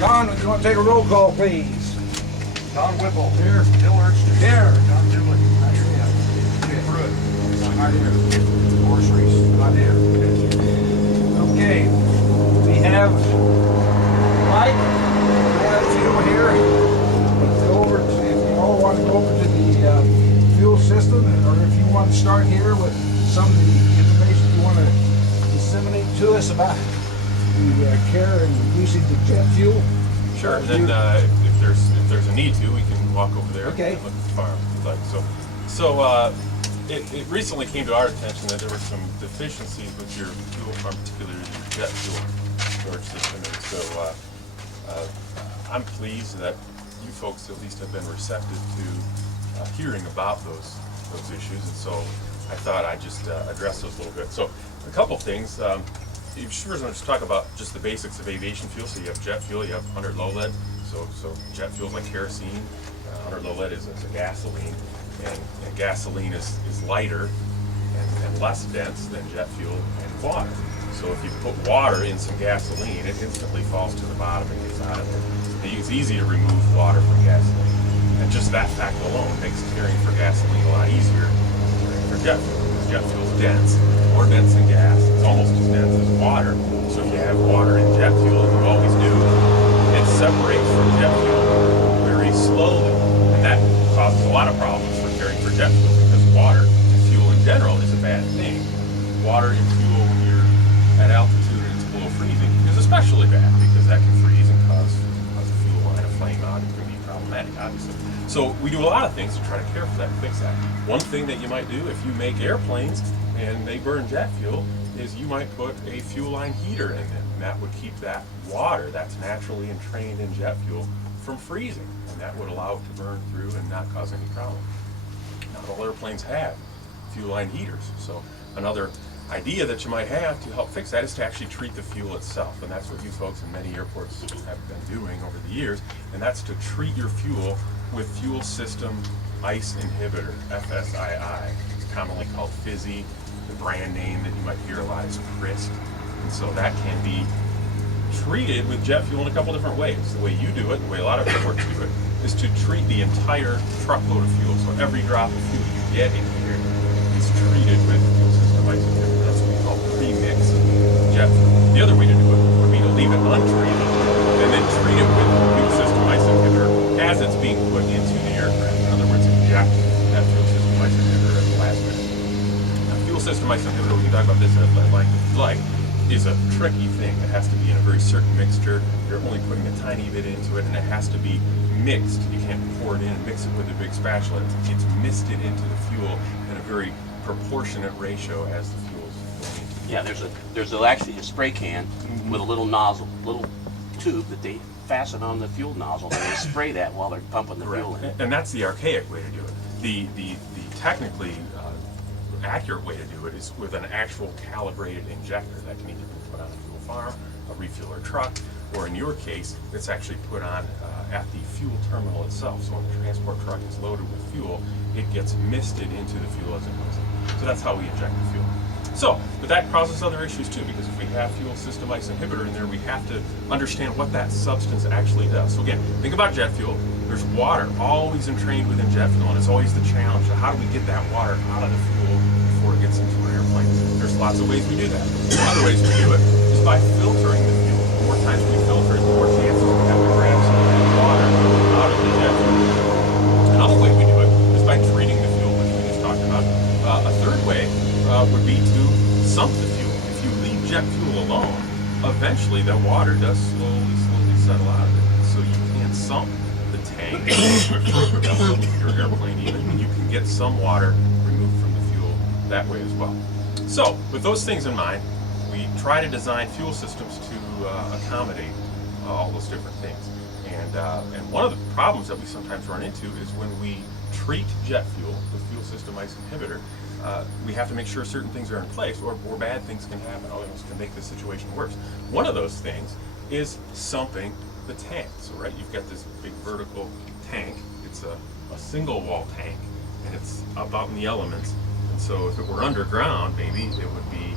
Don, you want to take a roll call, please? Don Whipple. Here. Bill Ernst. Here. John Dillon. Not here yet. Okay. Pruitt. Not here. Horace Reese. Not here. Okay. We have Mike. We have Gino here. Let's go over to, if you all want to go over to the fuel system, or if you want to start here with some of the information you want to disseminate to us about the care and using the jet fuel. Sure. Then if there's a need to, we can walk over there Okay. and look at the farm if you'd like. It recently came to our attention that there were some deficiencies with your fuel farm, particularly your jet fuel storage system. And so I'm pleased that you folks at least have been receptive to hearing about those issues. And so I thought I'd just address those a little bit. So a couple things. You sure want to just talk about just the basics of aviation fuel. So you have jet fuel, you have 100 low lead. So jet fuel is like kerosene. 100 low lead is a gasoline, and gasoline is lighter and less dense than jet fuel and water. So if you put water in some gasoline, it instantly falls to the bottom and gets out of it. It's easy to remove water from gasoline, and just that fact alone makes caring for gasoline a lot easier than caring for jet fuel. Because jet fuel is dense, more dense than gas. It's almost as dense as water. So if you have water in jet fuel, and you always do, it separates from jet fuel very slowly, and that causes a lot of problems for caring for jet fuel, because water and fuel in general is a bad thing. Water and fuel when you're at altitude and it's below freezing is especially bad, because that can freeze and cause the fuel line to flame out. It can be problematic, obviously. So we do a lot of things to try to care for that and fix that. One thing that you might do if you make airplanes and they burn jet fuel is you might put a fuel line heater in them, and that would keep that water that's naturally entrained in jet fuel from freezing, and that would allow it to burn through and not cause any problem. Not all airplanes have fuel line heaters, so another idea that you might have to help fix that is to actually treat the fuel itself, and that's what you folks in many airports have been doing over the years, and that's to treat your fuel with fuel system ice inhibitor, FSII. It's commonly called Fizzy. The brand name that you might hear a lot is Crisp, and so that can be treated with jet fuel in a couple different ways. The way you do it, the way a lot of airports do it, is to treat the entire truckload of fuel. So every drop of fuel you get in here is treated with fuel system ice inhibitor. That's what we call pre-mixed jet fuel. The other way to do it would be to leave it untreated and then treat it with fuel system ice inhibitor as it's being put into the aircraft. In other words, inject that fuel system ice inhibitor at the last minute. Now, fuel system ice inhibitor, we can talk about this at length if you like, is a tricky thing. It has to be in a very certain mixture. You're only putting a tiny bit into it, and it has to be mixed. You can't pour it in and mix it with a big spatula. It's misted into the fuel in a very proportionate ratio as the fuel is going into. Yeah, there's actually a spray can with a little nozzle, little tube that they fasten on the fuel nozzle, and they spray that while they're pumping the fuel in. And that's the archaic way to do it. The technically accurate way to do it is with an actual calibrated injector that can either be put on a fuel farm, a refueler truck, or in your case, it's actually put on at the fuel terminal itself. So when the transport truck is loaded with fuel, it gets misted into the fuel as it goes in. So that's how we inject the fuel. So, but that causes other issues too, because if we have fuel system ice inhibitor in there, we have to understand what that substance actually does. So again, think about jet fuel. There's water always entrained within jet fuel, and it's always the challenge of how do we get that water out of the fuel before it gets into an airplane. There's lots of ways we do that. One of the ways we do it is by filtering the fuel. The more times we filter it, the more chances we have to grab some of that water out of the jet fuel. Another way we do it is by treating the fuel, which we just talked about. A third way would be to sump the fuel. If you leave jet fuel alone, eventually the water does slowly settle out of it. So you can sump the tank, your airplane even, and you can get some water removed from the fuel that way as well. So with those things in mind, we try to design fuel systems to accommodate all those different things. And one of the problems that we sometimes run into is when we treat jet fuel with fuel system ice inhibitor, we have to make sure certain things are in place, or bad things can happen. Almost can make the situation worse. One of those things is sumping the tank. So right, you've got this big vertical tank. It's a single wall tank, and it's up out in the elements. And so if it were underground, maybe it would be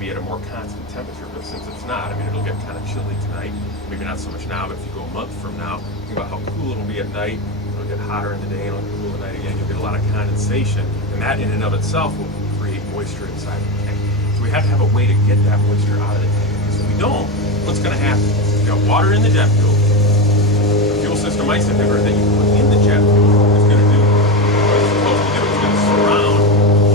be at a more constant temperature, but since it's not, I mean, it'll get kind of chilly tonight. Maybe not so much now, but if you go a month from now, think about how cool it'll be at night. It'll get hotter in the day, and it'll get cool at night again. You'll get a lot of condensation, and that in and of itself will create moisture inside the tank. So we have to have a way to get that moisture out of the tank. Because if we don't, what's going to happen? You got water in the jet fuel. The fuel system ice inhibitor that you put in the jet fuel is going to do what it's supposed to do. It's going to surround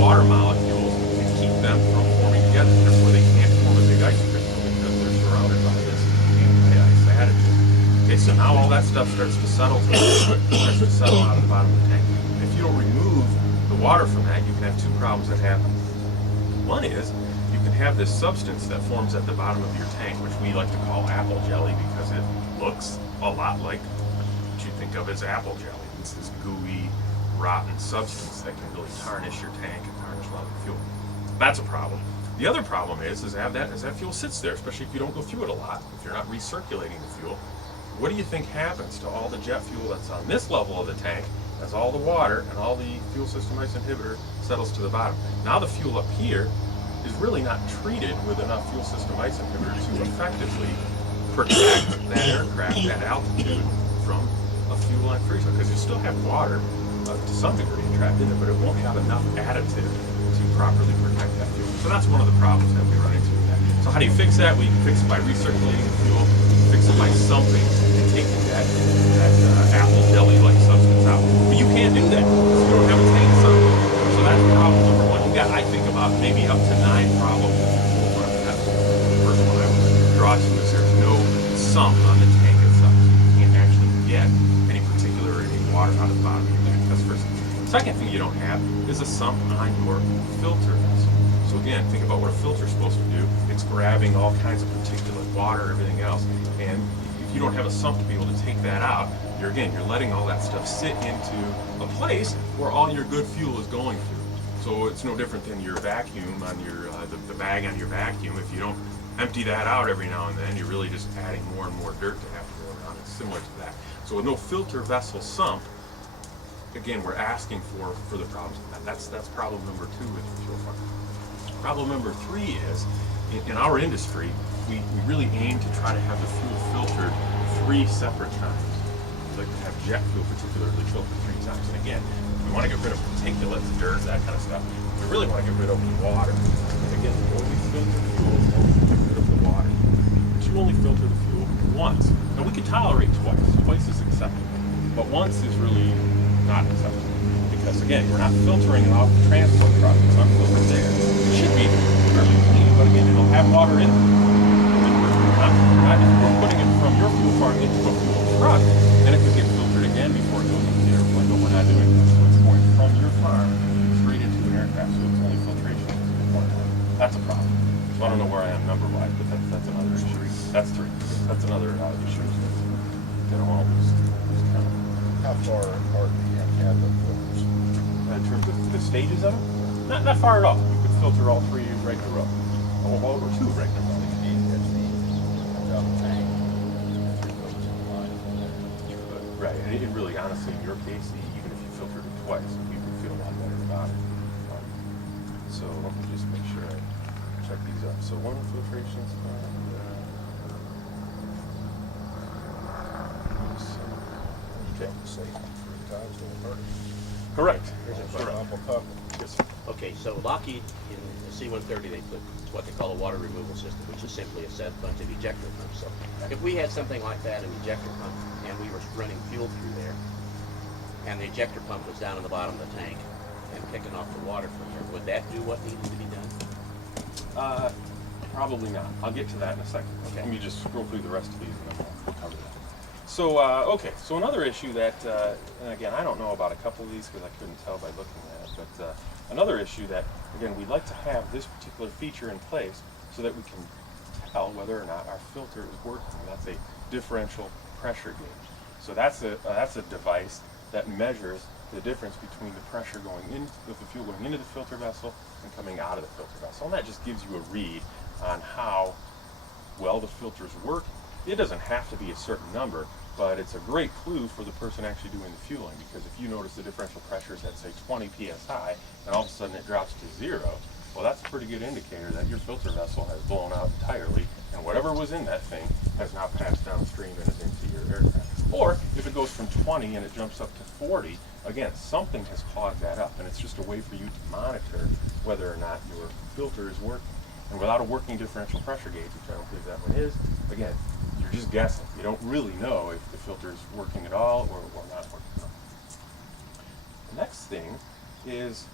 water molecules and keep them from forming together. Therefore, they can't form a big ice crystal because they're surrounded by this anti-ice additive. Okay, so now all that stuff starts to settle out of the bottom of the tank. And if you don't remove the water from that, you can have two problems that happen. One is you can have this substance that forms at the bottom of your tank, which we like to call apple jelly because it looks a lot like what you think of as apple jelly. It's this gooey, rotten substance that can really tarnish your tank and tarnish a lot of the fuel. That's a problem. The other problem is as that fuel sits there, especially if you don't go through it a lot, if you're not recirculating the fuel, what do you think happens to all the jet fuel that's on this level of the tank as all the water and all the fuel system ice inhibitor settles to the bottom? Now the fuel up here is really not treated with enough fuel system ice inhibitor to effectively protect that aircraft at altitude from a fuel line freeze, because you still have water to some degree trapped in it, but it won't have enough additive to properly protect that fuel. So that's one of the problems that we run into with that. So how do you fix that? Well, you can fix it by recirculating the fuel, fix it by sumping and taking that apple jelly-like substance out. But you can't do that because you don't have a tank sump. So that's problem number one. You got, I think, about maybe up to 9 problems with the fuel farm. That's the first one I would draw to is there's no sump on the tank itself. So you can't actually get any particular water out of the bottom of your tank. That's the first thing. Second thing you don't have is a sump on your filter vessel. So again, think about what a filter is supposed to do. It's grabbing all kinds of particulate, water, everything else. And if you don't have a sump to be able to take that out, you're letting all that stuff sit into a place where all your good fuel is going through. So it's no different than your vacuum on your, the bag on your vacuum. If you don't empty that out every now and then, you're really just adding more and more dirt to have to go around. It's similar to that. So with no filter vessel sump, again, we're asking for the problems. That's problem number 2 with your fuel farm. Problem number 3 is, in our industry, we really aim to try to have the fuel filtered 3 separate times. We like to have jet fuel particularly filtered 3 times. And again, we want to get rid of particulates, dirt, that kind of stuff. We really want to get rid of water. And again, the more we filter fuel, the more we get rid of the water. But you only filter the fuel once. Now we can tolerate twice. Twice is acceptable. But once is really not acceptable. Because again, we're not filtering it off the transport truck. It's unfiltered there. It should be fairly clean, but again, it'll have water in it. If we're putting it from your fuel farm into a fuel truck, then it could get filtered again before it goes into the airplane. But we're not doing that. So it's going from your farm straight into an aircraft. So it's only filtration. That's a problem. So I don't know where I am number-wise, but that's another issue. That's 3. That's another issue that I want to lose count. How far apart do you have to have the filters? In terms of the stages of it? Not far at all. You could filter all 3 right in a row. Or 2 right in a row. Right, and it really, honestly, in your case, even if you filtered it twice, you would feel a lot better about it. So let me just make sure I check these up. So 1 filtration's fine. Okay. Say 3 times the 30. Correct. Correct. Yes, sir. Okay, so Lockheed in the C-130 they put what they call a water removal system, which is simply a set bunch of ejector pumps. So if we had something like that, an ejector pump, and we were running fuel through there, and the ejector pump was down in the bottom of the tank and picking off the water from there, would that do what needed to be done? Probably not. I'll get to that in a second. Okay. Let me just scroll through the rest of these and then we'll cover that. So, okay, so another issue that, and again, I don't know about a couple of these because I couldn't tell by looking at it, but another issue that, again, we'd like to have this particular feature in place so that we can tell whether or not our filter is working. That's a differential pressure gauge. So that's a device that measures the difference between the pressure going in, with the fuel going into the filter vessel and coming out of the filter vessel. And that just gives you a read on how well the filter's working. It doesn't have to be a certain number, but it's a great clue for the person actually doing the fueling, because if you notice the differential pressure is at, say, 20 psi, and all of a sudden it drops to 0, well, that's a pretty good indicator that your filter vessel has blown out entirely, and whatever was in that thing has now passed downstream and is into your aircraft. Or if it goes from 20 and it jumps up to 40, again, something has clogged that up, and it's just a way for you to monitor whether or not your filter is working. And without a working differential pressure gauge, which I don't believe that one is, again, you're just guessing. You don't really know if the filter is working at all or not working at all. The next thing is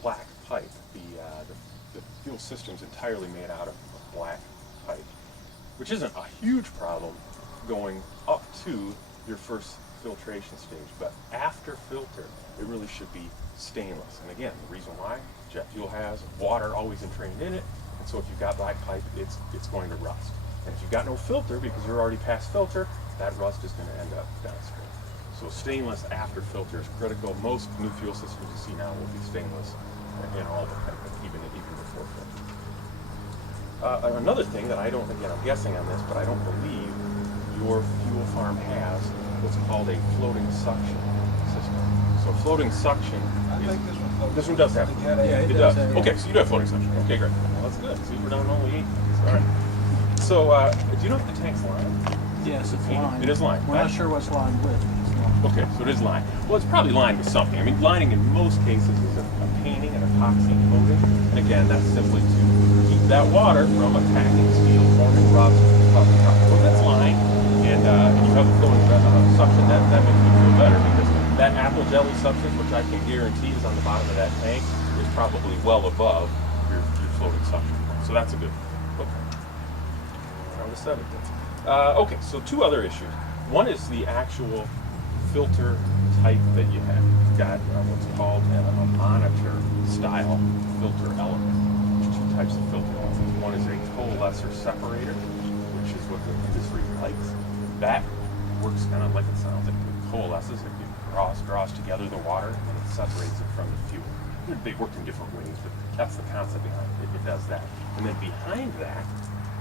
black pipe. The fuel system is entirely made out of black pipe, which isn't a huge problem going up to your first filtration stage, but after filter, it really should be stainless. And again, the reason why, jet fuel has water always entrained in it, and so if you've got black pipe, it's going to rust. And if you've got no filter, because you're already past filter, that rust is going to end up downstream. So stainless after filter is critical. Most new fuel systems you see now will be stainless in all the pipe, even before filter. Another thing that I don't, again, I'm guessing on this, but I don't believe your fuel farm has what's called a floating suction system. So floating suction I think this one does have it. Yeah, It does. Okay, so you do have floating suction. Okay, great. Well, that's good. See, we're down to only 8. All right. So, do you know if the tank's lined? Yes, it's lined. It is lined. We're not sure what's lined with. It's lined. Okay, so it is lined. Well, it's probably lined with something. I mean, lining in most cases is a painting, an epoxy coating. And again, that's simply to keep that water from attacking steel, forming rust, stuff. Well, that's lined, and you have a floating suction, that makes me feel better, because that apple jelly substance, which I can guarantee is on the bottom of that tank, is probably well above your floating suction. So that's a good one. Okay. Around the 7th. Okay, so 2 other issues. One is the actual filter type that you have. You've got what's called a monitor style filter element. There's 2 types of filter elements. One is a coalescer separator, which is what the industry likes. That works kind of like it sounds. It coalesces, it draws together the water, and it separates it from the fuel. They work in different ways, but that's the concept behind it. It does that. And then behind that,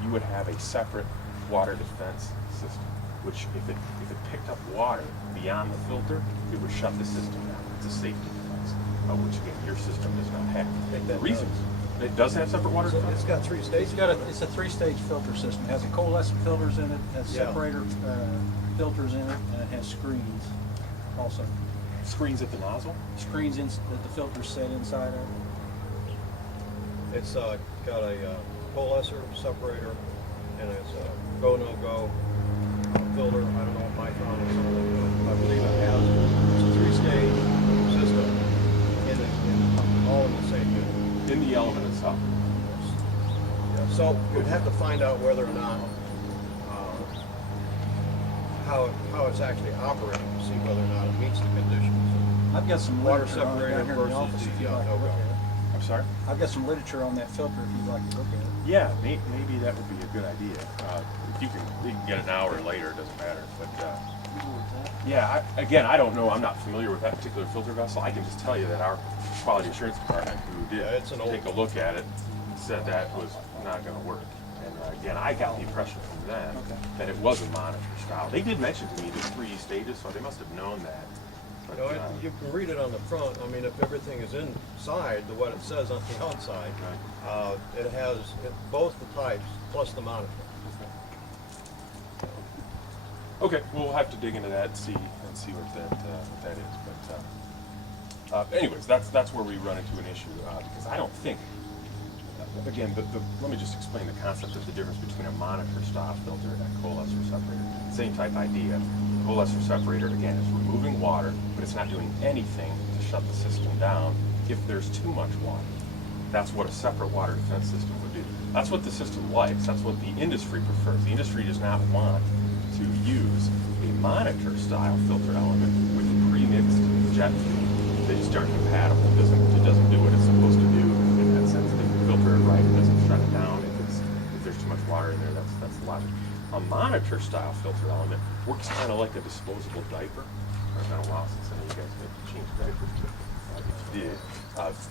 you would have a separate water defense system, which if it picked up water beyond the filter, it would shut the system down. It's a safety defense, which again, your system does not have. The reasons it does have separate water defense. It's got 3 stages. It's a 3-stage filter system. It has a coalescent filters in it, has separator filters in it, and it has screens also. Screens at the nozzle. Screens that the filters set inside of. It's got a coalescer separator, and it's a go-no-go filter. I don't know what micron is on it, but I believe it has. It's a 3-stage system all in the same unit. In the element itself. Yeah, so we'd have to find out whether or not how it's actually operating to see whether or not it meets the conditions. I've got some Water literature on it separator down here in the versus office if the, you'd like to no-go. look at it. I'm sorry. I've got some literature on that filter if you'd like to look at it. Yeah, maybe that would be a good idea. If you can get it now or later, it doesn't matter. But yeah, again, I don't know. I'm not familiar with that particular filter vessel. I can just tell you that our quality assurance department, who did take a look at it, said that was not going to work. And again, I got the impression from them that it was a monitor style. They did mention to me the 3 stages, so they must have known that. But, You can read it on the front. I mean, if everything is inside, what it says on the outside, it has both the types plus the monitor. Okay, we'll have to dig into that and see what that is. But anyways, that's where we run into an issue, because I don't think. Again, let me just explain the concept of the difference between a monitor style filter and a coalescer separator. Same type idea. Coalescer separator, again, is removing water, but it's not doing anything to shut the system down if there's too much water. That's what a separate water defense system would do. That's what the system likes. That's what the industry prefers. The industry does not want to use a monitor style filter element with pre-mixed jet fuel. They just aren't compatible. It doesn't do what it's supposed to do in that sense. It doesn't filter it right. It doesn't shut it down if there's too much water in there. That's the logic. A monitor style filter element works kind of like a disposable diaper. It's been a while since any of you guys have changed diapers, but if you did,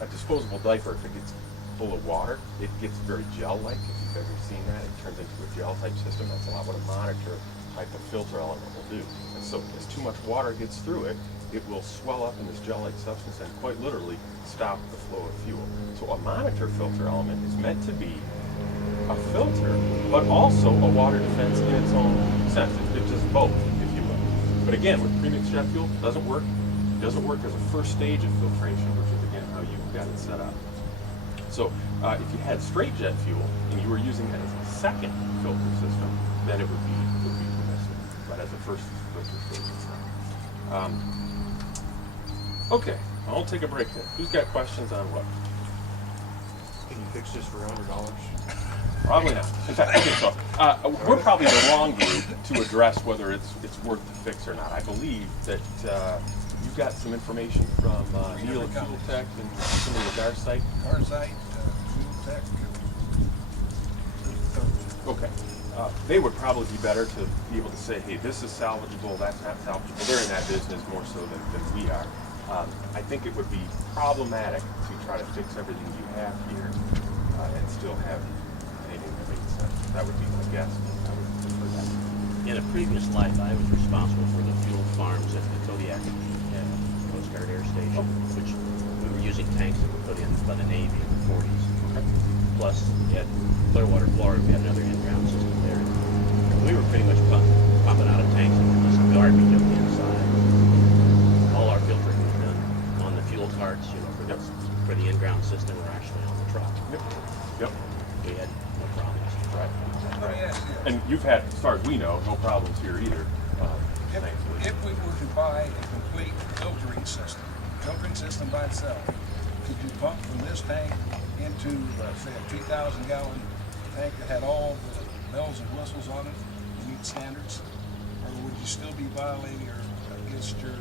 a disposable diaper, if it gets full of water, it gets very gel-like. If you've ever seen that, it turns into a gel-type system. That's a lot what a monitor type of filter element will do. And so as too much water gets through it, it will swell up in this gel-like substance and quite literally stop the flow of fuel. So a monitor filter element is meant to be a filter, but also a water defense in its own sense. It's just both, if you will. But again, with premixed jet fuel, it doesn't work. It doesn't work as a first stage of filtration, which is again how you've got it set up. So if you had straight jet fuel and you were using it as a second filter system, then it would be permissible. But as a first filter system, it's not. Okay, I'll take a break then. Who's got questions on what? Can you fix this for $100? Probably not. In fact, okay, so we're probably the wrong group to address whether it's worth the fix or not. I believe that you've got some information from Neil at Fuel Tech and some of the GAR site. Fuel Tech. Okay. They would probably be better to be able to say, hey, this is salvageable, that's not salvageable. They're in that business more so than we are. I think it would be problematic to try to fix everything you have here and still have anything that makes sense. That would be my guess. I would prefer that. In a previous life, I was responsible for the fuel farms at the Kodiak Coast Guard Air Station, which we were using tanks that were put in by the Navy in the 40s. Plus, at Clearwater, Florida, we had another in-ground system there. We were pretty much pumping out of tanks that were just garbage up the inside. All our filtering was done on the fuel carts, for the in-ground system, or actually on the truck. Yep. We had no problems. Right. Let me ask you. And you've had, as far as we know, no problems here either. Thankfully. If we were to buy a complete filtering system by itself, could you pump from this tank into, say, a 2,000 gallon tank that had all the bells and whistles on it to meet standards? Or would you still be violating against your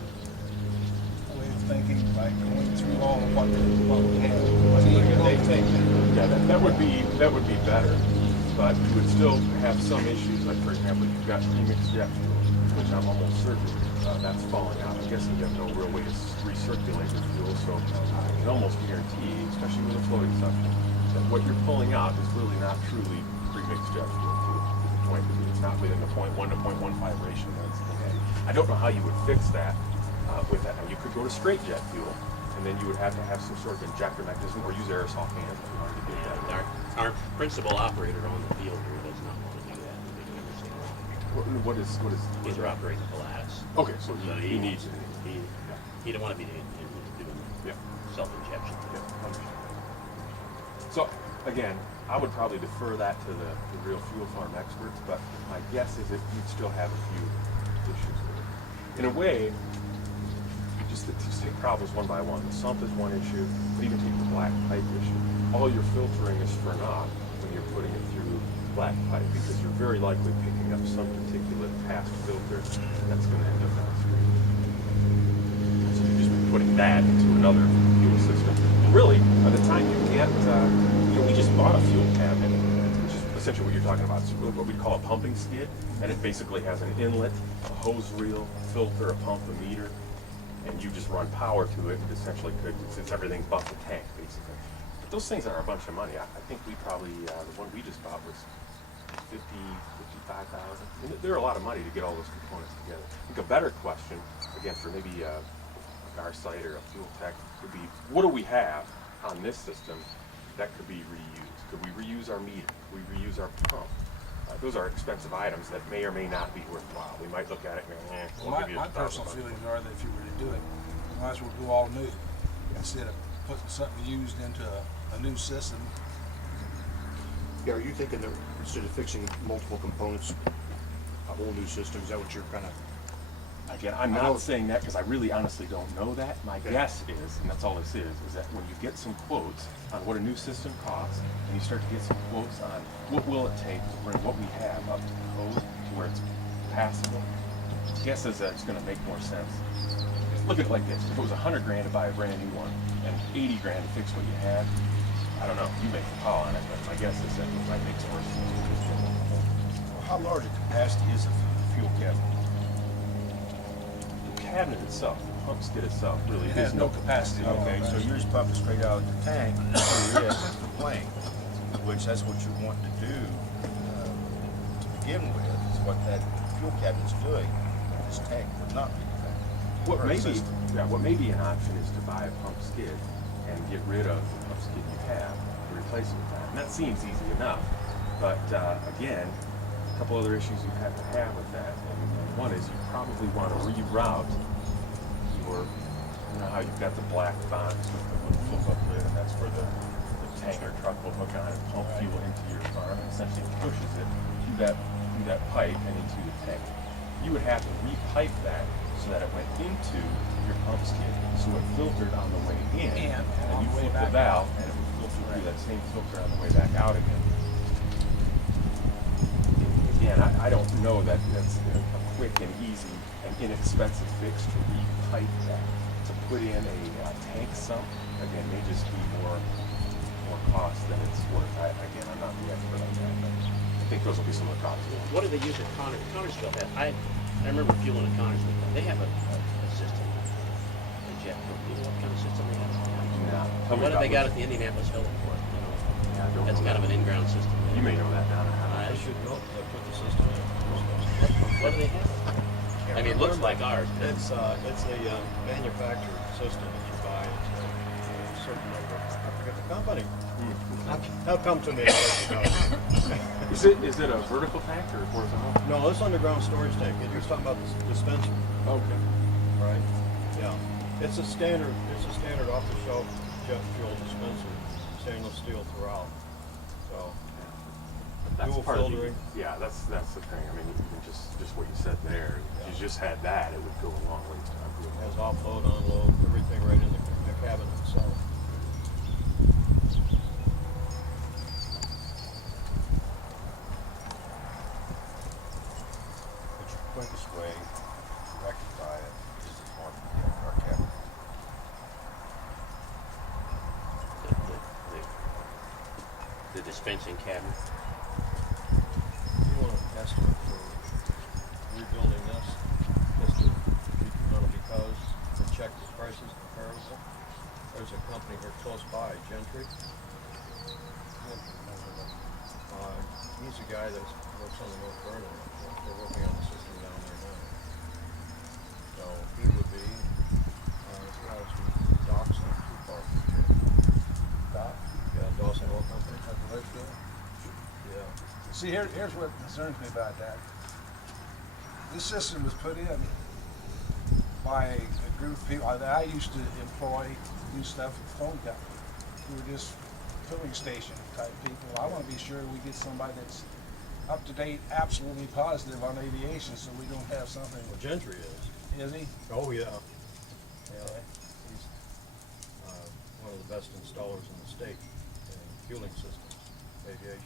way of thinking by going through all of what we have? Yeah, that would be better, but you would still have some issues. Like, for example, you've got premixed jet fuel, which I'm almost certain that's falling out. I'm guessing you have no real way to recirculate the fuel, so I can almost guarantee, especially with a floating suction, that what you're pulling out is really not truly premixed jet fuel to the point that it's not within the 0.1 to 0.15 ratio that's okay. I don't know how you would fix that with that. Now, you could go to straight jet fuel, and then you would have to have some sort of injector mechanism or use aerosol cans if you wanted to get that. Our principal operator on the field here does not want to do that. We can understand why. What is? He's operating the lattice. Okay, so he needs it. He don't want to be doing self-injection. So again, I would probably defer that to the real fuel farm experts, but my guess is that you'd still have a few issues with it. In a way, you just take problems one by one. The sump is one issue, but even take the black pipe issue. All your filtering is for naught when you're putting it through black pipe, because you're very likely picking up some particulate past filter, and that's going to end up downstream. So you're just putting that into another fuel system. And really, by the time you get, we just bought a fuel cabinet, which is essentially what you're talking about. It's what we call a pumping skid, and it basically has an inlet, a hose reel, a filter, a pump, a meter, and you just run power to it, and essentially it's everything but the tank, basically. But those things are a bunch of money. I think we probably, the one we just bought was $55,000. I mean, they're a lot of money to get all those components together. I think a better question, again, for maybe our site or a fuel tech would be, what do we have on this system that could be reused? Could we reuse our meter? Could we reuse our pump? Those are expensive items that may or may not be worthwhile. We might look at it and go, Well, my personal feelings are that if you were to do it, you might as well go all new instead of putting something used into a new system. Yeah, are you thinking that instead of fixing multiple components, a whole new system, is that what you're kind of? Again, I'm not saying that because I really honestly don't know that. My guess is, and that's all this is that when you get some quotes on what a new system costs, and you start to get some quotes on what will it take to bring what we have up to code to where it's passable, my guess is that it's going to make more sense. Look at it like this. If it was $100 grand to buy a brand new one and $80 grand to fix what you had, I don't know, you make the call on it, but my guess is that it might make more sense. How large a capacity is the fuel cabinet? The cabinet itself, the pump skid itself, really It is has no capacity. Okay, so you're just pumping straight out of the tank, here it is, that's the plane, which that's what you want to do to begin with, is what that fuel cabinet's doing, this tank would not be defective. What Or may be, existing. what may be an option is to buy a pump skid and get rid of the pump skid you have and replace it with that. And that seems easy enough, but again, a couple other issues you have to have with that. And one is you probably want to reroute your, you know how you've got the black box with the little flip-up lid, and that's where the tank or truck will hook on and pump fuel into your farm, and essentially pushes it through that pipe and into the tank. You would have to repipe that so that it went into your pump skid, so it filtered on the way in, And and on you the way flip the back valve, and it would filter through that same filter on the way back out again. Again, I don't know that that's a quick and easy and inexpensive fix to repipe that. To put in a tank sump, again, may just be more cost than it's worth. Again, I'm not the expert on that, but I think those will be some of the costs. What do they use at Connersville? I remember fueling at Connersville. They have a system, a jet fuel. You know what kind of system they have? Yeah. Tell me What have about they got it. at the Indianapolis Heliport? You know, Yeah, I don't that's know kind of that. an in-ground system. You may know that down in I should know, I put the system in. What do they have? I mean, it looks like ours. But It's a manufactured system that you buy. It's a certain number. I forget the company. They'll come to me and let you know. Is it a vertical tank or horizontal? No, this underground storage tank. You're talking about the dispenser, Okay. right? Yeah. It's a standard off-the-shelf jet fuel dispenser, stainless steel throughout. So That's dual part of filtering. that's the thing. I mean, even just what you said there. If you just had that, it would go a long way to It has offload, unload, everything right in the cabin itself. But your quickest way to rectify it is to form our cabinet. the dispensing cabinet. You want an estimate for rebuilding this, just to, because to check the prices comparable. There's a company here close by, Gentry. He's a guy that works on the North Vernon. They're working on the system down there now. So he would be, it's got some docks not too far from here. Doc? Yeah, Dawson Oil Company. At the Lakeville? Yeah. See, here's what concerns me about that. This system was put in by a group of people that I used to employ to do stuff at the phone company. We were just filling station type people. I want to be sure we get somebody that's up to date, absolutely positive on aviation, so we don't have something. Well, Gentry is. Is he? Oh, yeah. Yeah, he's one of the best installers in the state in fueling systems, aviation.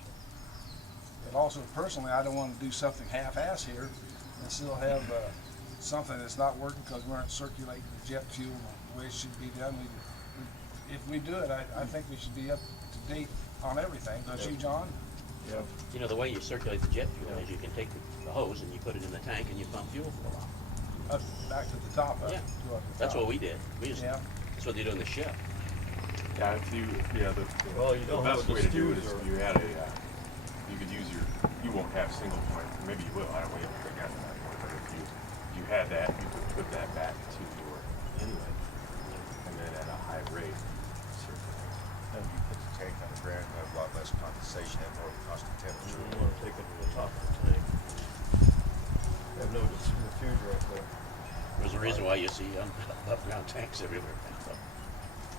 But also, personally, I don't want to do something half-ass here and still have something that's not working because we aren't circulating the jet fuel the way it should be done. If we do it, I think we should be up to date on everything. Don't you, John? Yeah. You know, the way you circulate the jet fuel is you can take the hose and you put it in the tank and you pump fuel for a while. Up, back to the top. Yeah. To up the That's top. what we did. We just, Yeah. that's what they do in the ship. Yeah, Well, you the don't have best a way to do it is diffuser. if you had you could use you won't have single point, maybe you will, I don't know, you haven't got to that point, but if you had that, you could put that back to your inlet, and then at a high rate, circulate. Then you put the tank on the ground, you have a lot less condensation and more constant temperature. You want to take it to the top of the tank. You have no diffuser up there. There's a reason why you see up-ground tanks everywhere now.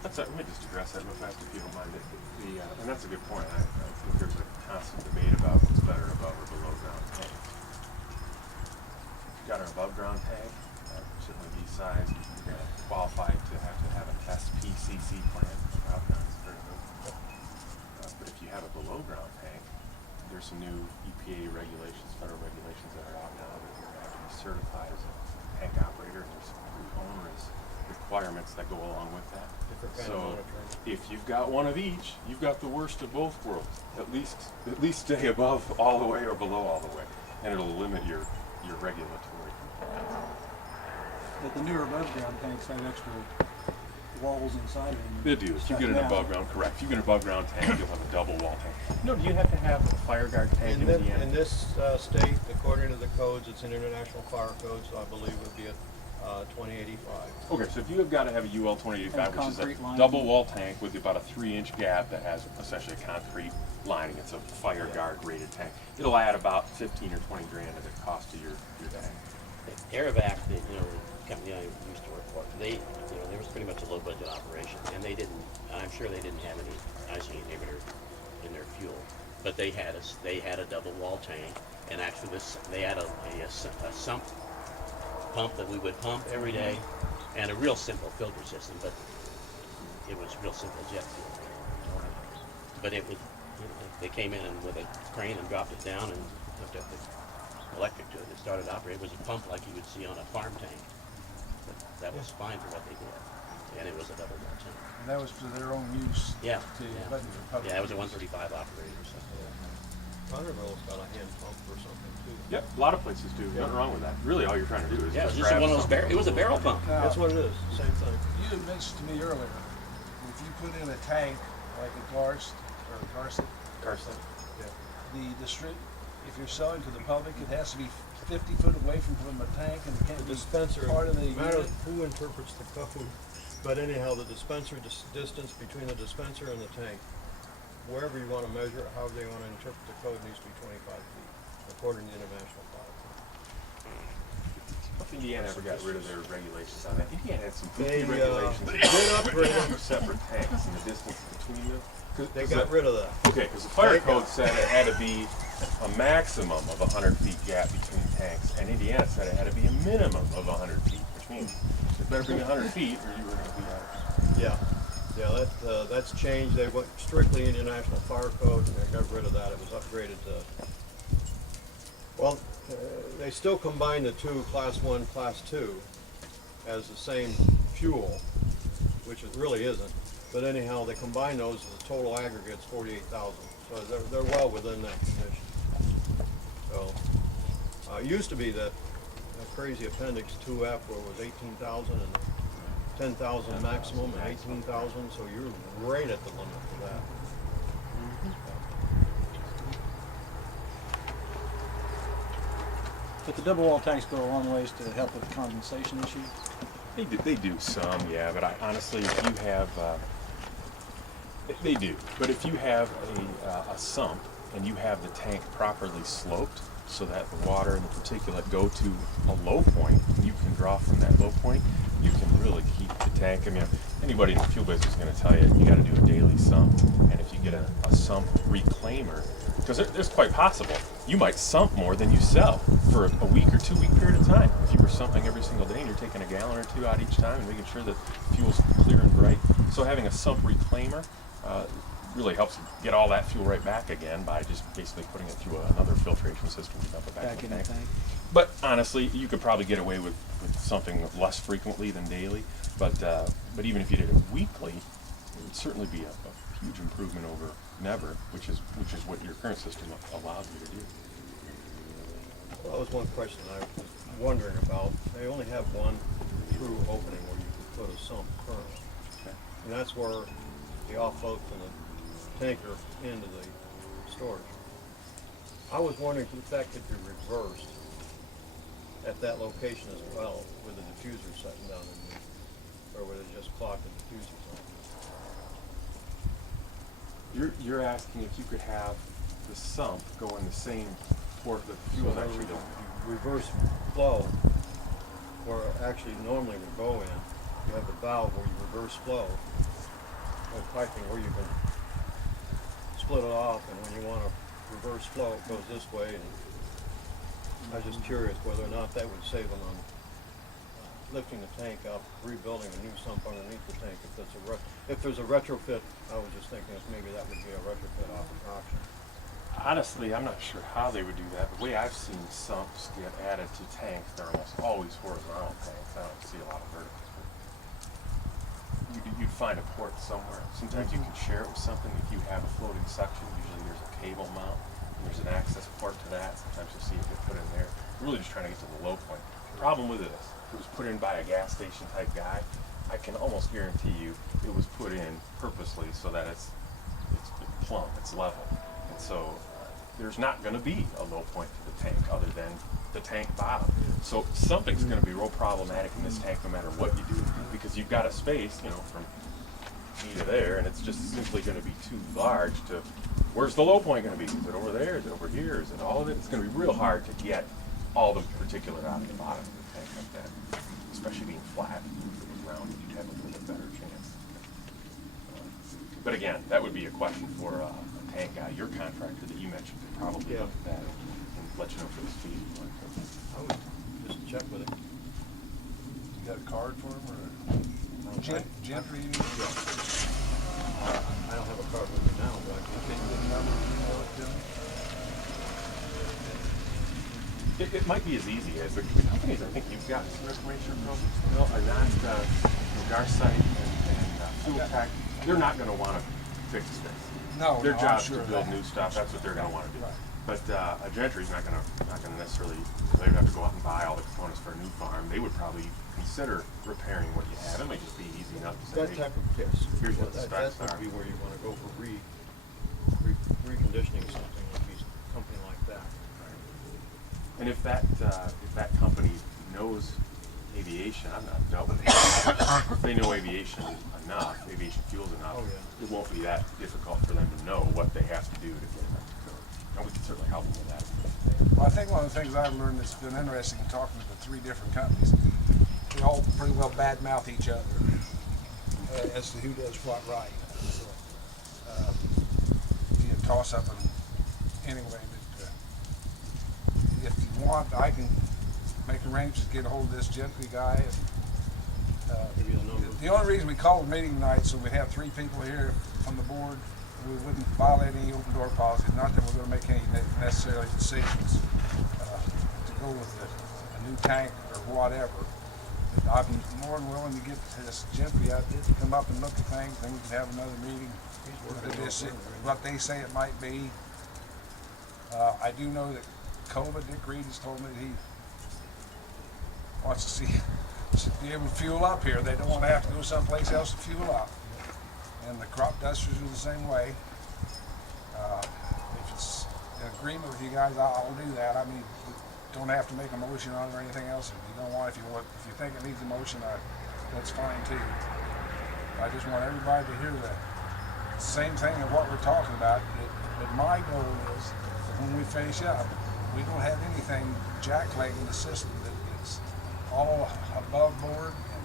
Let me just address that real fast if you don't mind. And that's a good point. I think there's a constant debate about what's better, above or below ground tank. If you've got an above ground tank, certainly these size, you're going to qualify to have an SPCC plan. Very good. But if you have a below ground tank, there's some new EPA regulations, federal regulations that are out now that you're going to have to be certified as a tank operator. And there's some pretty onerous requirements that go along with that. Different kind of So monitoring. if you've got one of each, you've got the worst of both worlds. At least stay above all the way or below all the way, and it'll limit your regulatory compliance. But the newer above ground tanks have extra walls inside of them. They do. If you get an above ground, correct. If you get an above ground tank, you'll have a double wall tank. No, do you have to have a fire guard tank in Indiana? In this state, according to the codes, it's an international fire code, so I believe it would be a 2085. Okay, so if you have got to have a UL 2085, which is a concrete lining. double wall tank with about a 3-inch gap that has essentially a concrete lining, it's a fire guard rated tank. It'll add about 15 or 20 grand to the cost of your tank. Aerovac, the company I used to work for, they was pretty much a low budget operation, and I'm sure they didn't have any icing inhibitor in their fuel, but they had a double wall tank, and actually they had a sump pump that we would pump every day, and a real simple filter system, but it was real simple jet fuel. But it was, they came in and with a crane and dropped it down and hooked up the electric to it. It started operating. It was a pump like you would see on a farm tank. But that was fine for what they did, and it was a double wall tank. And that was for their own use. Yeah, Wasn't for public yeah, it was a use. 135 operator. So. Thunderbolt's got a hand pump or something too. Yep, a lot of places do. Nothing wrong with that. Really, all you're trying to do is Yeah, it was just just grab one of those something. it was a barrel pump. Now, That's what it is, same thing. you had mentioned to me earlier, if you put in a tank like a Garst or Garst, Carson. if you're selling to the public, it has to be 50 foot away from a tank, and it can't The be dispenser, part of the no matter unit. who interprets the code, but anyhow, the dispenser, distance between the dispenser and the tank, wherever you want to measure it, however you want to interpret the code, needs to be 25 feet, according to the international fire code. Indiana ever got rid of their regulations on that? Indiana had some They, goofy regulations. did upgrade them. Separate tanks and the distance between them. They got rid of that. Okay, because the fire code said it had to be a maximum of 100 feet gap between tanks, and Indiana said it had to be a minimum of 100 feet, which means it better be 100 feet or you were going to be out. Yeah, that's changed. They went strictly international fire code, and they got rid of that. It was upgraded to, well, they still combine the two, class 1, class 2, as the same fuel, which it really isn't. But anyhow, they combine those, the total aggregate's 48,000. So they're well within that condition. So, it used to be that crazy appendix 2F where it was 18,000 and 10,000 maximum and 18,000, so you're right at the limit for that. But the double wall tanks go a long ways to help with the condensation issue. They do some, yeah, but honestly, if you have, they do. But if you have a sump and you have the tank properly sloped so that the water and the particulate go to a low point, and you can draw from that low point, you can really keep the tank. I mean, anybody in the fuel business is going to tell you got to do a daily sump, and if you get a sump reclaimer, because it's quite possible you might sump more than you sell for a week or 2 week period of time. If you were sumping every single day and you're taking a gallon or two out each time and making sure that fuel's clear and bright. So having a sump reclaimer really helps get all that fuel right back again by just basically putting it through another filtration system to dump it back in the tank. But honestly, you could probably get away with something less frequently than daily. But even if you did it weekly, it would certainly be a huge improvement over never, which is what your current system allows you to do. Well, that was one question I was wondering about. They only have one true opening where you can put a sump currently. Okay. And that's where the offload from the tanker into the storage. I was wondering if that could be reversed at that location as well, with the diffuser setting down in there, or would it just clog the diffusers on? You're asking if you could have the sump go in the same port that the fuel actually goes. Reverse flow, where actually normally would go in, you have the valve where you reverse flow, with piping where you can split it off, and when you want to reverse flow, it goes this way. And I was just curious whether or not that would save them on lifting the tank up, rebuilding a new sump underneath the tank. If there's a retrofit, I was just thinking if maybe that would be a retrofit option. Honestly, I'm not sure how they would do that. The way I've seen sumps get added to tanks, they're almost always horizontal tanks. I don't see a lot of vertical. You'd find a port somewhere. Sometimes you can share it with something. If you have a floating suction, usually there's a cable mount, and there's an access port to that. Sometimes you'll see it get put in there. We're really just trying to get to the low point. The problem with this, if it was put in by a gas station type guy, I can almost guarantee you it was put in purposely so that it's plumb, it's level. And so there's not going to be a low point to the tank other than the tank bottom. So something's going to be real problematic in this tank no matter what you do, because you've got a space, you know, from here to there, and it's just simply going to be too large to, where's the low point going to be? Is it over there? Is it over here? Is it all of it? It's going to be real hard to get all the particulate out of the bottom of the tank like that, especially being flat. If it was round, you'd have a little bit better chance. But again, that would be a question for a tank guy. Your contractor that you mentioned could probably look at that and let you know for the speed. I would just check with him. You got a card for him or Gentry? I don't have a card with me now, but I can take the number. It might be as easy as the companies I think you've got some information from are not Garsite and Fuel Tech. They're not going to want to fix this. No, their no, job I'm is sure to of build that. new stuff. That's what they're going to want to do. Right. But a Gentry's not going to necessarily. They would have to go out and buy all the components for a new farm. They would probably consider repairing what you have. It might just be easy enough to say, That hey, type of, yes. here's what the That specs would are. be where you want to go for reconditioning something with a company like that. And if that company knows aviation, I've not dealt with aviation. If they know aviation enough, aviation fuels enough, Oh, yeah. it won't be that difficult for them to know what they have to do to get them to code. And we can certainly help them with that. Well, I think one of the things I've learned that's been interesting in talking to the three different companies, they all pretty well badmouth each other as to who does what right. So, be a toss-up anyway. But if you want, I can make arrangements to get a hold of this Gentry guy. Give you a number. The only reason we called a meeting tonight so we have three people here on the board. We wouldn't violate any open door policy. Not that we're going to make any necessarily decisions to go with a new tank or whatever. But I'm more than willing to get this Gentry out there to come up and look at things. Then we can have another meeting. What they say it might be. I do know that Dick Reed has told me that he wants to see be able to fuel up here. They don't want to have to go someplace else to fuel up. And the crop dusters are the same way. If it's in agreement with you guys, I'll do that. I mean, we don't have to make a motion on it or anything else. If you don't want, if you think it needs a motion, that's fine too. I just want everybody to hear the same thing of what we're talking about. But my goal is that when we finish up, we don't have anything jacklegging the system that it's all above board and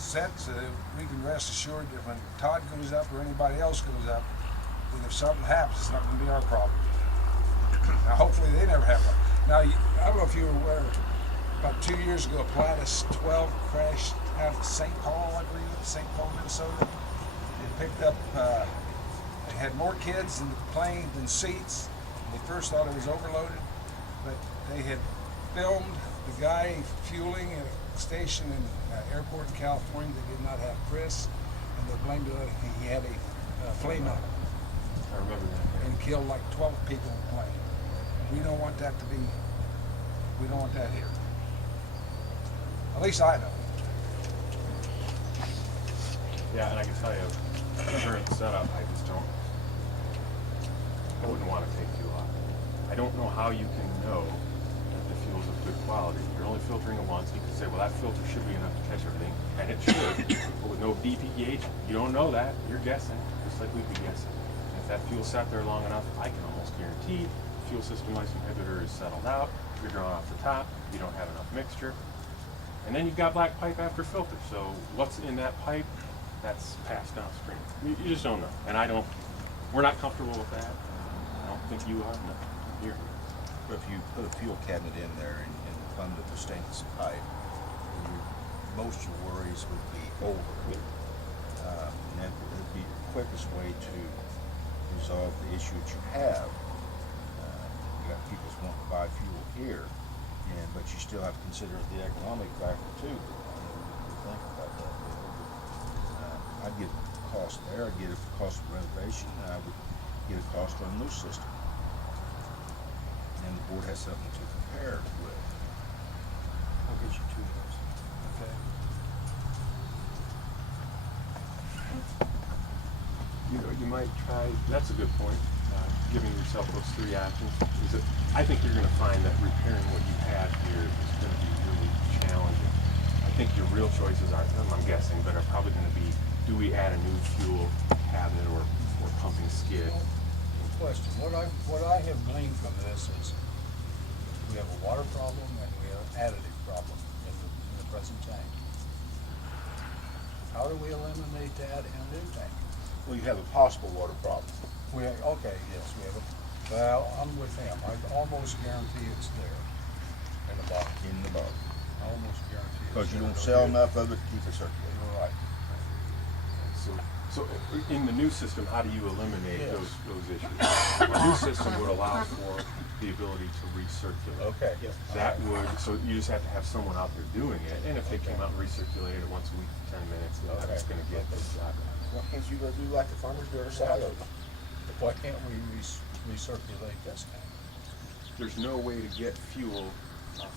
set so that we can rest assured that when Todd goes up or anybody else goes up, that if something happens, it's not going to be our problem. Now, hopefully they never have one. Now, I don't know if you were aware, about 2 years ago, a Pilatus 12 crashed out of St. Paul, I believe, St. Paul, Minnesota. It picked up, they had more kids in the plane than seats. They first thought it was overloaded, but they had filmed the guy fueling at a station in an airport in California that did not have Chris, and they blamed it on he had a flame up I remember that. and killed like 12 people in the plane. We don't want that to be, we don't want that here. At least I don't. Yeah, and I can tell you, the current setup, I wouldn't want to take fuel out. I don't know how you can know that the fuel's of good quality. You're only filtering it once. You can say, well, that filter should be enough to catch everything, and it should. But with no DPH, you don't know that. You're guessing, just like we'd be guessing. And if that fuel sat there long enough, I can almost guarantee the fuel system license inhibitor is settled out. You're drawing off the top. You don't have enough mixture. And then you've got black pipe after filter. So what's in that pipe? That's passed downstream. You just don't know. And we're not comfortable with that. I don't think you are. No, here. But if you put a fuel cabinet in there and fund it with stainless pipe, most of your worries would be over. And that would be the quickest way to resolve the issue that you have. You got people who want to buy fuel here, but you still have to consider the economic factor too. Think about that. I'd get a cost there, I'd get a cost of renovation, and I would get a cost on a new system. And the board has something to compare with. I'll get you two of those. Okay. That's a good point. Giving yourself those three options. I think you're going to find that repairing what you have here is going to be really challenging. I think your real choices are, I'm guessing, but are probably going to be, do we add a new fuel cabinet or pumping skid? Question, what I have gleaned from this is we have a water problem and we have an additive problem in the present tank. How do we eliminate that in a new tank? Well, you have a possible water problem. Okay, yes, we have a, well, I'm with him. I almost guarantee it's there in the bottom. In the bottom. I almost guarantee it's Because you there. don't sell enough of it to keep it circulating. Right. So in the new system, how do you eliminate Yes. those issues? The new system would allow for the ability to recirculate. Okay. That would, so you just have to have someone out there doing it, and if they came out and recirculated it once a week for 10 minutes, then that's gonna get this job done. Why can't you go do like the farmers do our silos? Why can't we recirculate this tank? There's no way to get fuel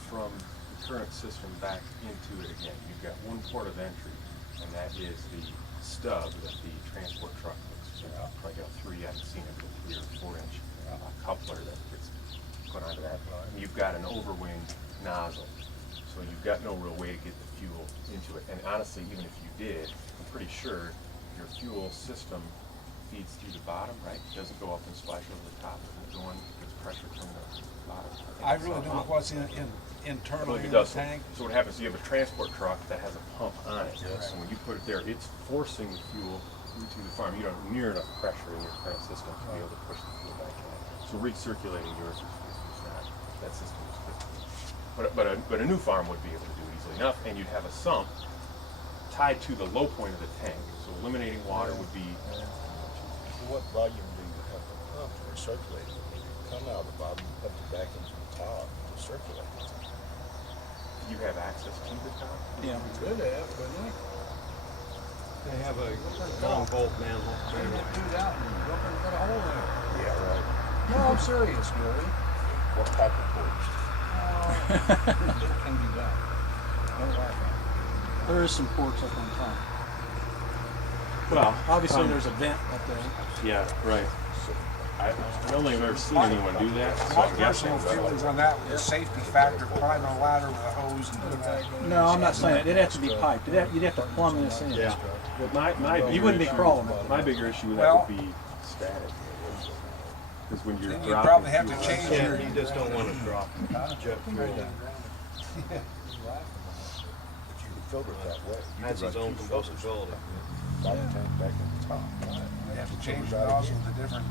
from the current system back into it again. You've got one port of entry, and that is the stub that the transport truck looks like a 3, I haven't seen it, but 3 or 4 inch coupler that gets put onto that. And you've got an overwing nozzle, so you've got no real way to get the fuel into it. And honestly, even if you did, I'm pretty sure your fuel system feeds through the bottom, right? It doesn't go up and splash over the top, it's going, gets pressure from the bottom. I really don't know what's internally in It the does. tank. So what happens is you have a transport truck that has a pump on it. Yes. And when you put it there, it's forcing the fuel into the farm. You don't have near enough pressure in your current system to be able to push the fuel back in. So recirculating yours is not, that system is good. But a new farm would be able to do it easily enough, and you'd have a sump tied to the low point of the tank. So eliminating water would be What volume do you have to pump to recirculate it? You come out of the bottom, pump it back into the top, and circulate it. you have access to the top. Yeah. We could have, couldn't we? They have a long bolt manhole. Turn that dude out and go up and put a hole in it. Yeah, right. No, I'm serious, Billy. What type of ports? It can be done. Don't laugh at me. There is some ports up on top. Well, Obviously, there's a vent up there. Yeah, right. I don't think I've ever seen anyone do that, so My I'm guessing. personal feelings on that with the safety factor, climbing a ladder with a hose and doing that. No, I'm not saying it. It'd have to be piped. You'd have to plumb this in. Yeah. But my You bigger wouldn't be issue- crawling up. My bigger issue with Well- that would be static. Because when you're Then you'd dropping probably have to fuel- change Yeah, your. you just don't want to drop jet fuel. But you could filter it that way. You Has could its run own two filters, combustibility. bottom tank back at the top. You have to change the Filters out nozzle again. to different,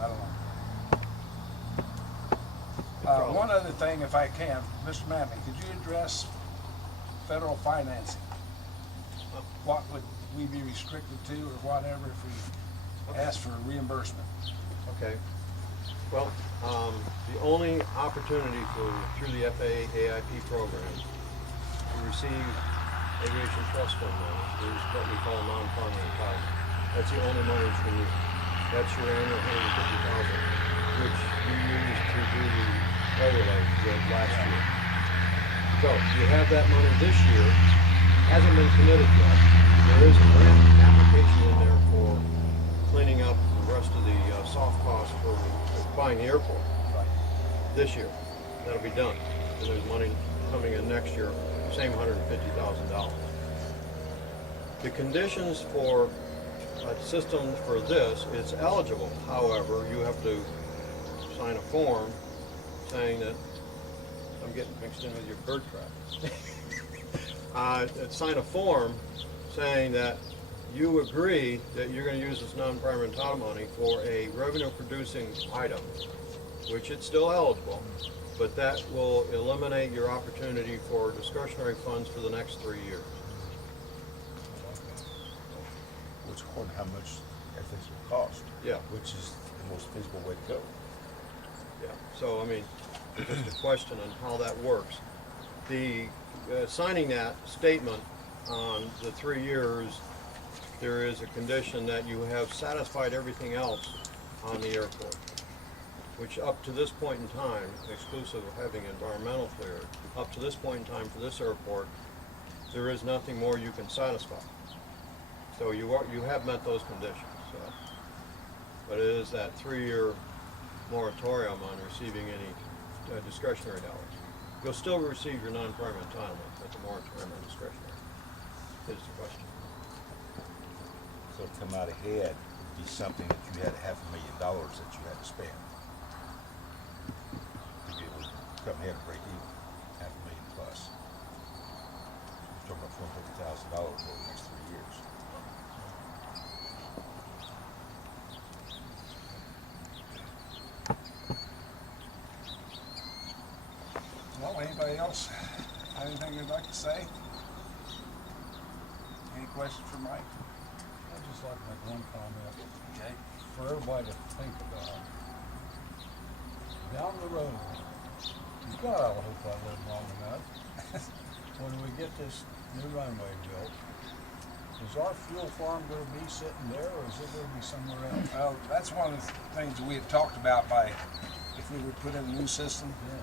I don't know. One other thing, if I can, Mr. Manley, could you address federal financing? What would we be restricted to or whatever if we asked for reimbursement? Okay. Well, the only opportunity through the FAA AIP program to receive aviation trust fund money is what we call non-farm entitlement. That's the only money you can use. That's your annual $150,000, which you used to do the overlay with last year. So you have that money this year, hasn't been committed yet. There is a grant application in there for cleaning up the rest of the soft costs for buying the airport this year. That'll be done. And there's money coming in next year, same $150,000. The conditions for a system for this, it's eligible. However, you have to sign a form saying that, I'm getting mixed in with your bird trap. Sign a form saying that you agree that you're going to use this non-prime entitlement money for a revenue-producing item, which it's still eligible, but that will eliminate your opportunity for discretionary funds for the next 3 years. Which according to how much everything's gonna cost. Yeah. Which is the most feasible way to go. Yeah, so I mean, just a question on how that works. The signing that statement on the 3 years, there is a condition that you have satisfied everything else on the airport, which up to this point in time, exclusive of having environmental cleared, up to this point in time for this airport, there is nothing more you can satisfy. So you have met those conditions, so. But it is that 3-year moratorium on receiving any discretionary dollars. You'll still receive your non-prime entitlement, but the moratorium on discretionary is the question. So to come out ahead would be something that you had $500,000 that you had to spend to be able to come ahead and break even, $500,000 plus. You're talking about $450,000 over the next 3 years. Well, anybody else have anything they'd like to say? Any questions for Mike? I'd just like to make one comment. Okay. For everybody to think about. Down the road, God, I hope I live long enough. When we get this new runway built, is our fuel farm gonna be sitting there, or is it gonna be somewhere else? Well, that's one of the things we had talked about if we would put in a new system, Yeah,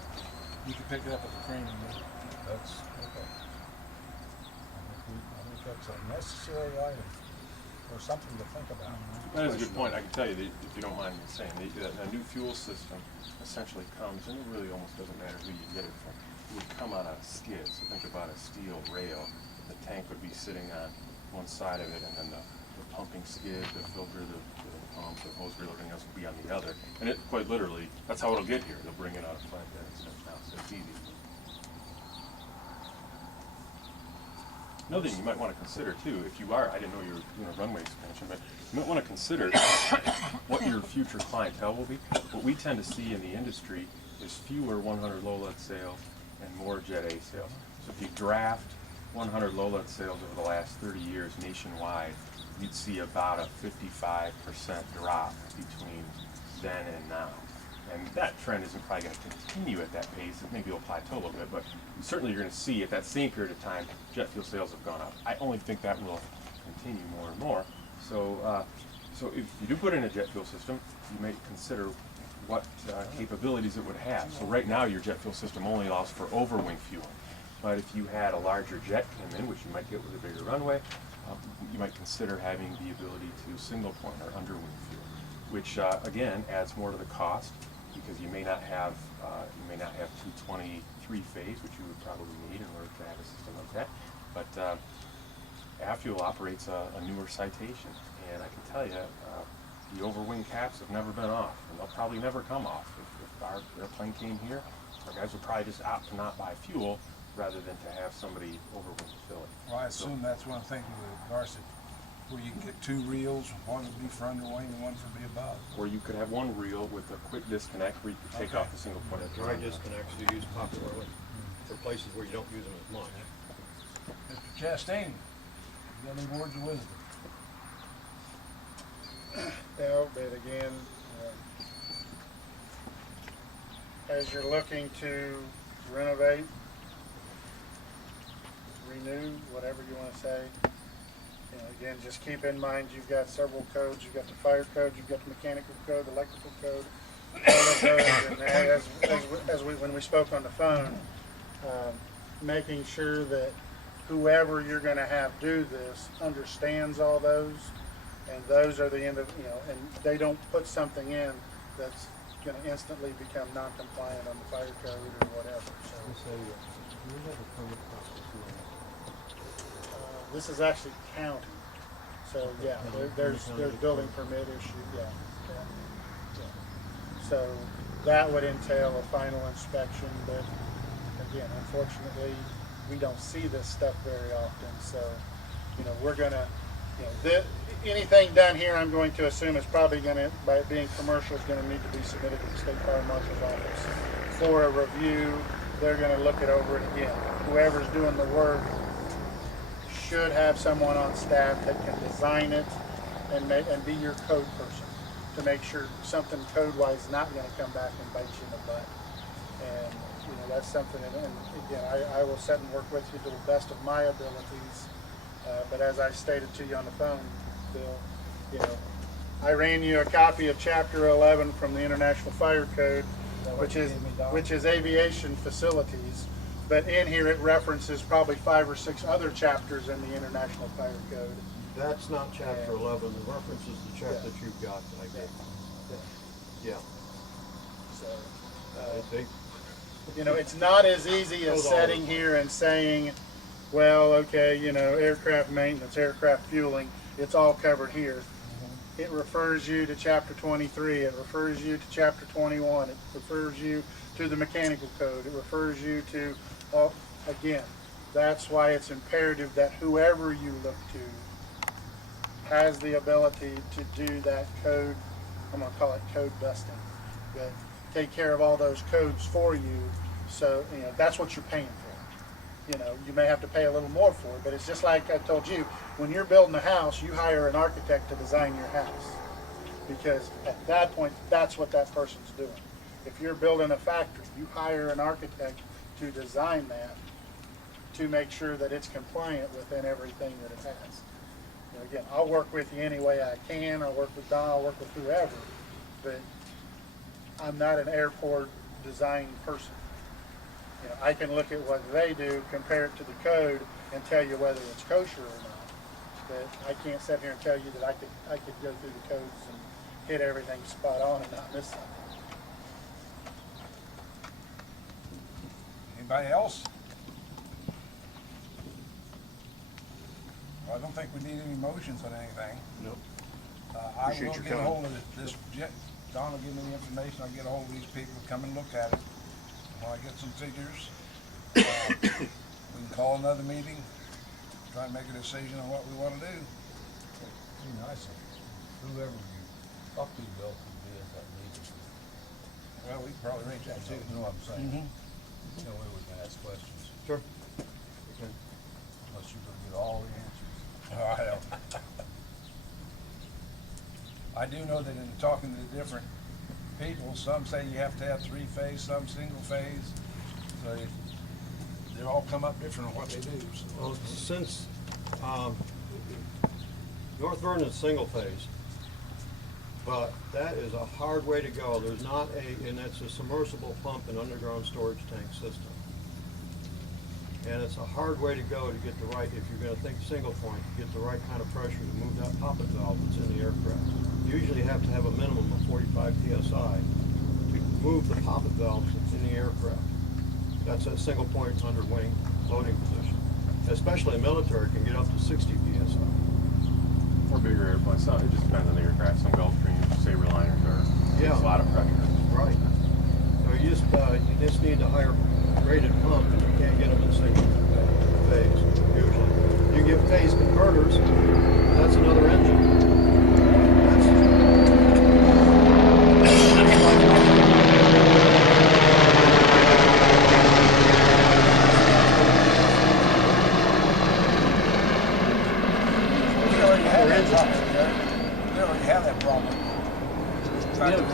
you could pick it up at the crane. that's, okay. I think that's a necessary item, or something to think about. That is a good point. I can tell you, that, if you don't mind me saying, a new fuel system essentially comes, and it really almost doesn't matter who you get it from. It would come on a skid, so think about a steel rail. The tank would be sitting on one side of it, and then the pumping skid, the filter, the pump, the hose reel, everything else would be on the other. And it quite literally, that's how it'll get here. They'll bring it out of flatbed and stuff now, so it's easy. Another thing you might want to consider too, if you are, I didn't know you were doing a runway expansion, but you might want to consider what your future clientele will be. What we tend to see in the industry is fewer 100 low lead sales and more Jet A sales. So if you draft 100 low lead sales over the last 30 years nationwide, you'd see about a 55% drop between then and now. And that trend isn't probably going to continue at that pace. Maybe it'll plateau a little bit, but certainly you're going to see at that same period of time, jet fuel sales have gone up. I only think that will continue more and more. So, so if you do put in a jet fuel system, you may consider what capabilities it would have. So right now, your jet fuel system only allows for overwing fueling. But if you had a larger jet come in, which you might get with a bigger runway, you might consider having the ability to single point or underwing fuel, which again adds more to the cost, because you may not have 223 phase, which you would probably need in order to have a system like that. But Afuel operates a newer citation, and I can tell you the overwing caps have never been off, and they'll probably never come off. If our airplane came here, our guys would probably just opt to not buy fuel rather than to have somebody overwing fill it. Well, I assume that's one thing with Garcia, where you can get 2 reels, one would be for underwing and one for be above. Or you could have one reel with a quick disconnect where you could take off the single point. Dry disconnects you use popularly for places where you don't use them as much. Mr. Chastain, you got any words of wisdom? No, but again, as you're looking to renovate, renew, whatever you want to say, you know, again, just keep in mind you've got several codes. You've got the fire code, you've got the mechanical code, electrical code, all of those. And when we spoke on the phone, making sure that whoever you're going to have do this understands all those, and those are the end of, you know, and they don't put something in that's going to instantly become non-compliant on the fire code or whatever. So this is actually county, so yeah, there's building permit issue, yeah. So that would entail a final inspection, but again, unfortunately, we don't see this stuff very often. So, you know, we're gonna, you know, anything done here, I'm going to assume is probably gonna, by it being commercial, is gonna need to be submitted to the State Fire Marshal's office for a review. They're gonna look it over it again. Whoever's doing the work should have someone on staff that can design it and be your code person to make sure something code-wise is not going to come back and bite you in the butt. And you know, that's something that, and again, I will sit and work with you to the best of my abilities. But as I stated to you on the phone, Bill, you know, I ran you a copy of Chapter 11 from the International Fire Code, which is aviation facilities. But in here it references probably 5 or 6 other chapters in the International Fire Code. That's not chapter 11, the reference is the check Yeah. that you've got, I guess. Yeah. So, They- you know, it's not as easy as Goes all sitting over. here and saying, well, okay, you know, aircraft maintenance, aircraft fueling, it's all covered here. It refers you to chapter 23, it refers you to chapter 21, it refers you to the mechanical code, it refers you to, again, that's why it's imperative that whoever you look to has the ability to do that code, I'm gonna call it code busting, but take care of all those codes for you, so, you know, that's what you're paying for. You know, you may have to pay a little more for it, but it's just like I told you, when you're building a house, you hire an architect to design your house. Because at that point, that's what that person's doing. If you're building a factory, you hire an architect to design that to make sure that it's compliant within everything that it has. You know, again, I'll work with you any way I can, I'll work with Don, I'll work with whoever, but I'm not an airport design person. You know, I can look at what they do, compare it to the code, and tell you whether it's kosher or not. But I can't sit here and tell you that I could go through the codes and hit everything spot on and not miss something. Anybody else? Well, I don't think we need any motions on anything. Nope. I Appreciate will your get a time. hold of Don will give me the information, I'll get a hold of these people, come and look at it. When I get some figures, we can call another meeting, try and make a decision on what we wanna do. Be nice if whoever you talk to, Bill, could be at that meeting. Well, we can probably arrange that too. You know what I'm saying? Mhm. That way we can ask questions, Sure. unless you're gonna get all the answers. I don't. I do know that in talking to the different people, some say you have to have three-phase, some single-phase. So they all come up different on what they do, so. Well, since North Vernon's single phase, but that is a hard way to go. There's not and that's a submersible pump and underground storage tank system. And it's a hard way to go to get the right, if you're gonna think single point, to get the right kind of pressure to move that poppet valve that's in the aircraft. You usually have to have a minimum of 45 PSI to move the poppet valves that's in the aircraft. That's a single point under wing loading position. Especially military can get up to 60 PSI. Or bigger airplanes, so it just depends on the aircraft. Some Gulfstream, Sabreliners are, Yeah. it's a lot of pressure. Right. So you just need to hire rated pump, and you can't get them in single phase, usually. You can get phase converters, that's another engine. We already have that problem, Jared. We already have that problem.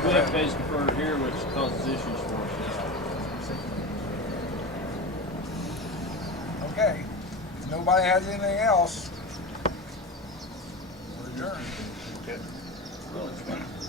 We have phase converter here, which causes issues for us. Okay, if nobody has anything else, we're adjourned. Okay. Well, it's fine.